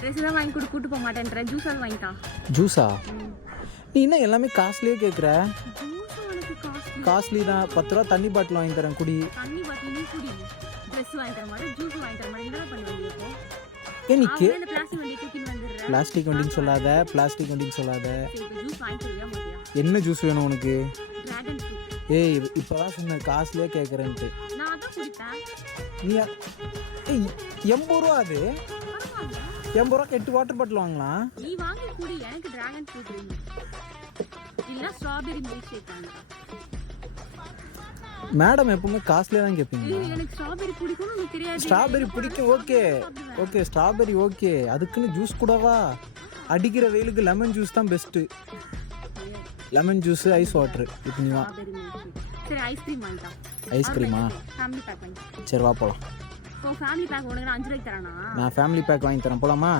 Dress தான் வாங்கி கூட்டு போக மாட்டேன்ற ஜூஸாவது வாங்கிட்டா. ஜூஸா? நீ என்ன எல்லாமே காஸ்ட்லியே கேட்குற? ஜூஸ் உனக்கு காஸ்ட்லி. காஸ்ட்லி தான். 10 ரூபா தண்ணி பாட்டில் வாங்கி தரேன் குடி. தண்ணி பாட்டில் நீ குடி. ட்ரெஸ் வாங்கி தர மாதிரி ஜூஸ் வாங்கி தர மாதிரி என்ன பண்ணுவீங்க இப்போ? ஏன் நீ அந்த பிளாஸ்டிக் வண்டி தூக்கி வந்துடுற. பிளாஸ்டிக் வண்டின்னு சொல்லாத, பிளாஸ்டிக் வண்டின்னு சொல்லாத. ஜூஸ் வாங்கி தருவியா மாட்டியா? என்ன ஜூஸ் வேணும் உனக்கு? Dragon fruit. ஏய் இப்போதான் சொன்னேன் காஸ்ட்லியே கேட்குறேன்ட்டு. நான் அதான் குடிப்பேன். நீ ஏய் 80 ரூபா அது. பரவாயில்ல. 80 ரூபாய்க்கு 8 வாட்டர் பாட்டில் வாங்கலாம். நீ வாங்கி குடி. எனக்கு டிராகன் ஃப்ரூட் வேணும். இல்ல ஸ்ட்ராபெரி மில்க் ஷேக் வாங்க. மேடம் எப்பவுமே காஸ்ட்லியாக தான் கேட்பீங்க. எனக்கு ஸ்ட்ராபெரி பிடிக்கும்னு உனக்கு தெரியாது. ஸ்ட்ராபெரி பிடிக்கும். Okay okay strawberry okay. அதுக்குன்னு ஜூஸ் கூடவா? அடிக்கிற வெயிலுக்கு லெமன் ஜூஸ் தான் best. Lemon juice ice water. இப்போ நீ வா. Strawberry milkshake. சரி ஐஸ்கிரீம் வாங்கிட்டா. ஐஸ்கிரீமா? ஃபேமிலி பேக் வாங்கி. சரி வா போகலாம். இப்போ ஃபேமிலி பேக் உனக்கு நான் 5 ரூபாய்க்கு தரானா? நான் ஃபேமிலி பேக் வாங்கி தரேன். போகலாமா?